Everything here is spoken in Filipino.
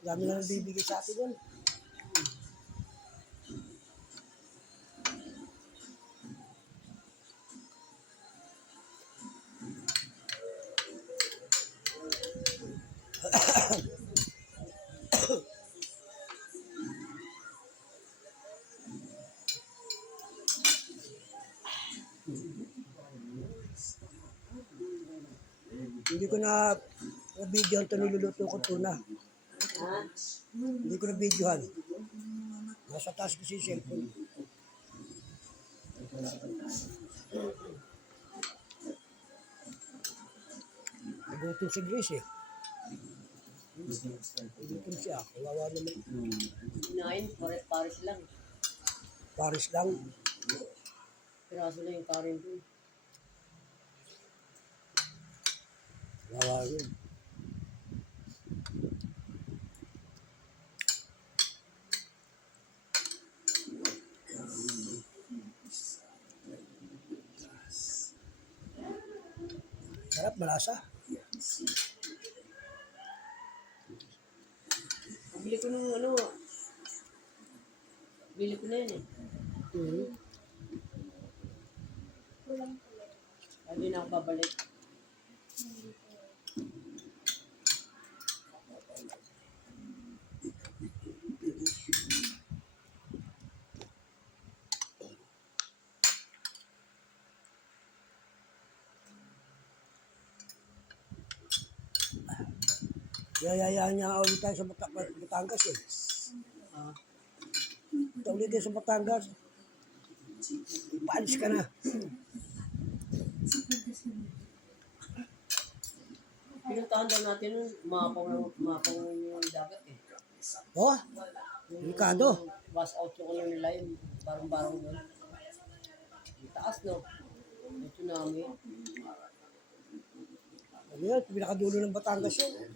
Dami na bibigay sa atin yun. Hindi ko na videohan ito niluluto ko tuna. Hindi ko na videohan. Nasa taas ko si cellphone. Nagutom si Grace eh. Nagutom siya. Kawawa naman. Kinain, pares lang. Paris lang. Piraso lang yung karin ko. Kawawa yun. Sarap, malasa. Bili ko nung bili ko na yun eh. Hindi na ako babalik. Yayayaan niya ulit tayo sa Batangas eh. Ulit tayo sa Batangas. Paalis ka na. Pinuntahan daw natin nun, mapang yung dagat eh. Oh, delikado. Bus out ko lang nila yun, barong-barong doon. Taas no, yung tsunami. Ano yun, pinakadulo ng Batangas yun.